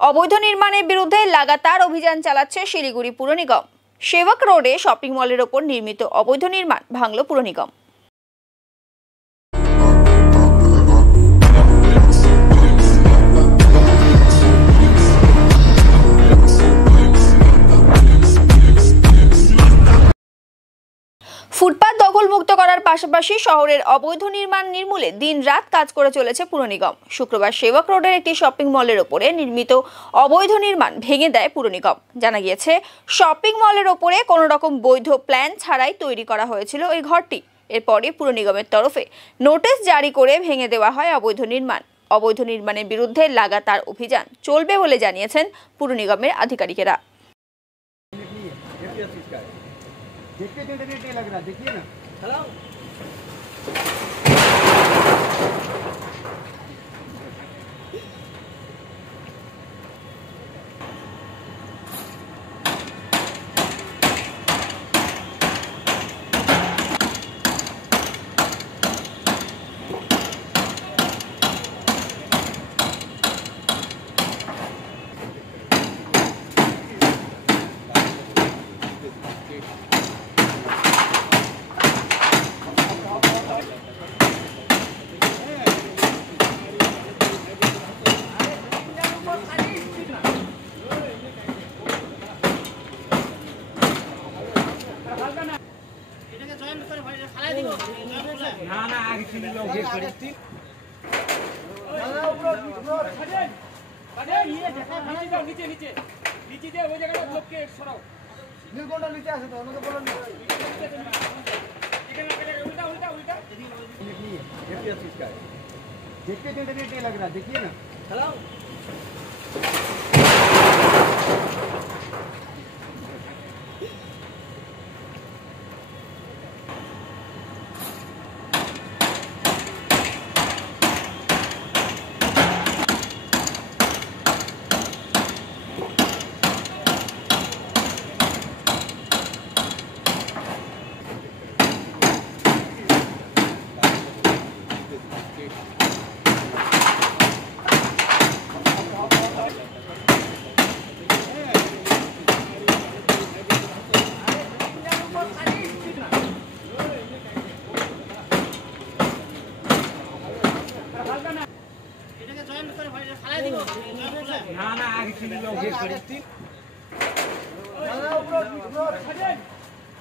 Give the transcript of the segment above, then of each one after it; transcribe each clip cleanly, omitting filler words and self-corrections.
অবৈধ নির্মাণের বিরুদ্ধে লাগাতার অভিযান চালাচ্ছে শিলিগুড়ি পুর নিগম। সেবক রোডে শপিং মলের ওপর নির্মিত অবৈধ নির্মাণ ভাঙল পুর নিগম। ফুটপাত দখলমুক্ত করার পাশাপাশি শহরের অবৈধ নির্মাণ নির্মূলে দিনরাত কাজ করে চলেছে পুর নিগম। শুক্রবার সেবক রোডের একটি শপিং মলের ওপরে নির্মিত অবৈধ নির্মাণ ভেঙে দেয় পুর নিগম। জানা গিয়েছে, শপিং মলের ওপরে কোনো রকম বৈধ প্ল্যান ছাড়াই তৈরি করা হয়েছিল ওই ঘরটি। এরপরই পুর নিগমের তরফে নোটিশ জারি করে ভেঙে দেওয়া হয় অবৈধ নির্মাণ। অবৈধ নির্মাণের বিরুদ্ধে লাগাতার অভিযান চলবে বলে জানিয়েছেন পুর নিগমের আধিকারিকেরা। देखते देखते लग रहा, देखिए ना। हेलो ना आगे चली जाओ ये खड़ी थी अरे ये देखा खाना जाओ नीचे नीचे नीचे दे वो जगह ब्लॉक के सराओ नीलकोंडा नीचे आसे तो उनको बोलो उल्टा उल्टा उल्टा ये चीज का देखते देखते लग रहा, देखिए ना। हेलो ना ना आगे चली जाओ ये खड़ी थी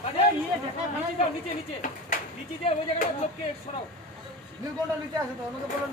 अरे ये देखा खाना जाओ नीचे नीचे नीचे दे वो जगह ब्लॉक के सराओ नीलकोंडा नीचे आसे तो उनको बोलो